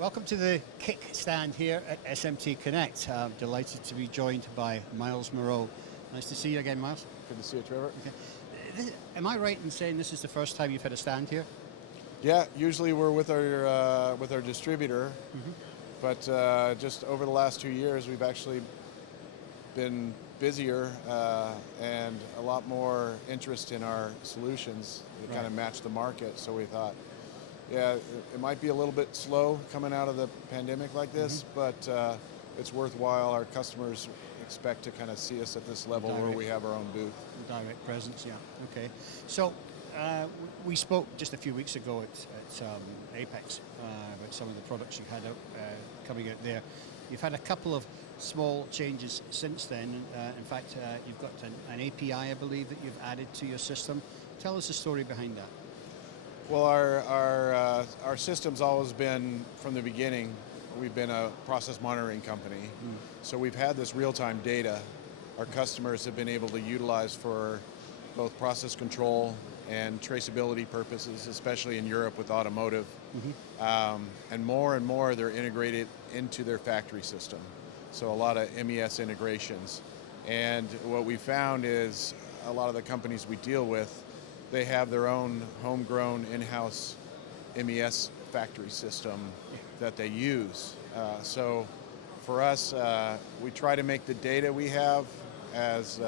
Welcome to the KIC stand here at SMT Connect. I'm delighted to be joined by Miles Moreau. Nice to see you again, Miles. Good to see you, Trevor. Okay. Am I right in saying this is the first time you've had a stand here? Yeah, usually we're with our distributor, but just over the last 2 years, we've actually been busier and a lot more interest in our solutions that kind of match the market. So we thought, yeah, it might be a little bit slow coming out of the pandemic like this, but it's worthwhile. Our customers expect to kind of see us at this level where we have our own booth. Direct presence, yeah. Okay. So we spoke just a few weeks ago at Apex about some of the products you had out, coming out there. You've had a couple of small changes since then. In fact, you've got an API, I believe, that you've added to your system. Tell us the story behind that. Well, our system's always been, from the beginning, we've been a process monitoring company. So we've had this real-time data our customers have been able to utilize for both process control and traceability purposes, especially in Europe with automotive. And more they're integrated into their factory system. So a lot of MES integrations. And what we found is a lot of the companies we deal with, they have their own homegrown in-house MES factory system that they use. So for us, we try to make the data we have as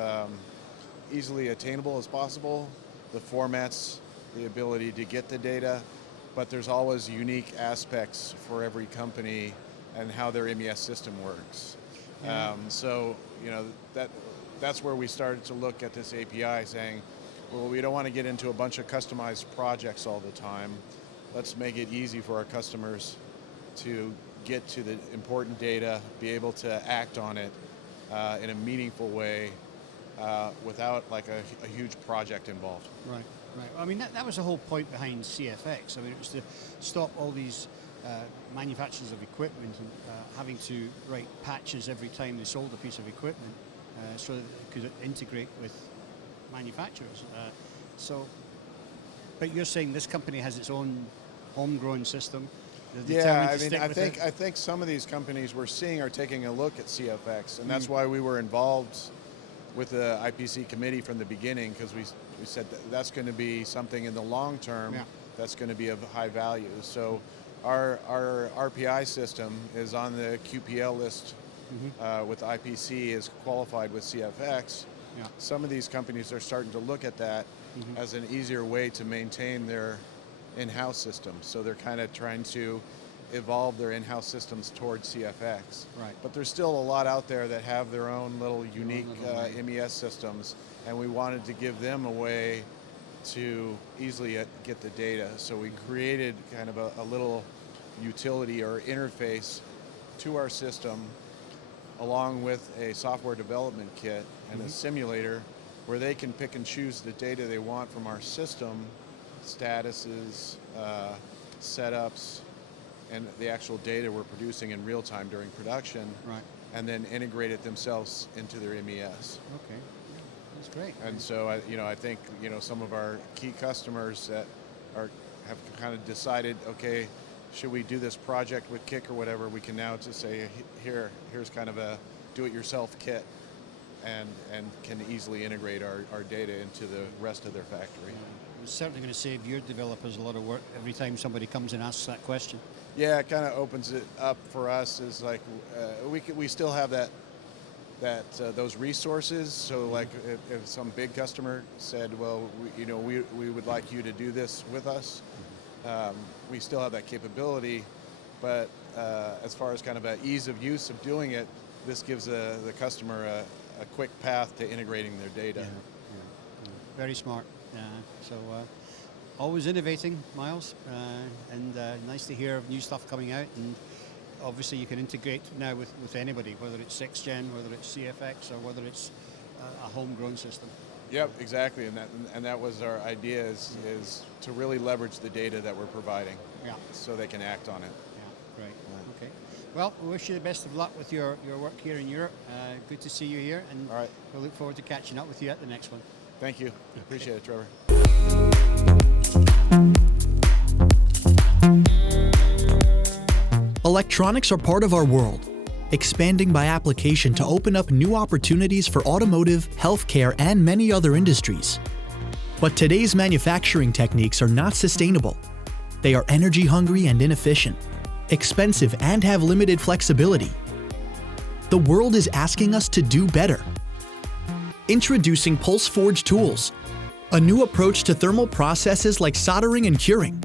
easily attainable as possible, the formats, the ability to get the data, but there's always unique aspects for every company and how their MES system works. So, you know, that's where we started to look at this API saying, well, we don't want to get into a bunch of customized projects all the time. Let's make it easy for our customers to get to the important data, be able to act on it in a meaningful way without like a huge project involved. Right. I mean, that was the whole point behind CFX. I mean, it was to stop all these manufacturers of equipment and having to write patches every time they sold a piece of equipment so that it could integrate with manufacturers. But you're saying this company has its own homegrown system? Yeah, I mean, I think some of these companies we're seeing are taking a look at CFX, and that's why we were involved with the IPC committee from the beginning, because we said that's going to be something in the long term that's going to be of high value. So our RPI system is on the QPL list with IPC, is qualified with CFX. Some of these companies are starting to look at that as an easier way to maintain their in-house systems. So they're kind of trying to evolve their in-house systems towards CFX. Right. But there's still a lot out there that have their own little unique MES systems, and we wanted to give them a way to easily get the data. So we created kind of a little utility or interface to our system along with a software development kit and a simulator where they can pick and choose the data they want from our system, statuses, setups, and the actual data we're producing in real time during production, and then integrate it themselves into their MES. Okay, that's great. And so I think some of our key customers that have kind of decided, okay, should we do this project with KIC or whatever, we can now just say, here's kind of a do-it-yourself kit, and can easily integrate our data into the rest of their factory. It's certainly going to save your developers a lot of work every time somebody comes and asks that question. Yeah, it kind of opens it up for us. Is like we still have those resources. So like if some big customer said, well, we would like you to do this with us, we still have that capability. But as far as kind of an ease of use of doing it, this gives the customer a quick path to integrating their data. Very smart. So always innovating, Miles, and nice to hear of new stuff coming out. And obviously you can integrate now with anybody, whether it's 6th Gen, whether it's CFX, or whether it's a homegrown system. Yep, exactly, and that was our idea is to really leverage the data that we're providing, so they can act on it. Yeah, great. Okay. Well, we wish you the best of luck with your work here in Europe. Good to see you here, and we'll look forward to catching up with you at the next one. Thank you. Appreciate it, Trevor. Electronics are part of our world, expanding by application to open up new opportunities for automotive, healthcare, and many other industries. But today's manufacturing techniques are not sustainable. They are energy-hungry and inefficient, expensive, and have limited flexibility. The world is asking us to do better. Introducing Pulse Forge tools, a new approach to thermal processes like soldering and curing.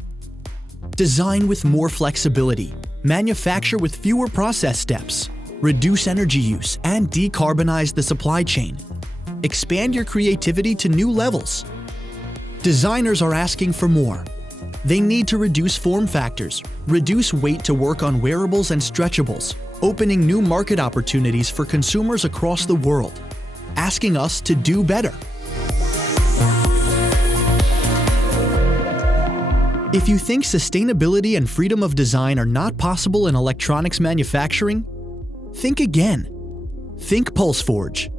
Design with more flexibility, manufacture with fewer process steps, reduce energy use, and decarbonize the supply chain. Expand your creativity to new levels. Designers are asking for more. They need to reduce form factors, reduce weight to work on wearables and stretchables, opening new market opportunities for consumers across the world, asking us to do better. If you think sustainability and freedom of design are not possible in electronics manufacturing, think again. Think Pulse Forge.